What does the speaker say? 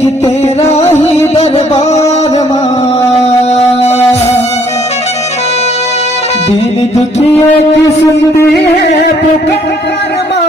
कि तेरा ही दरबार मां दीन दुखियों की सुनती है पुकार मां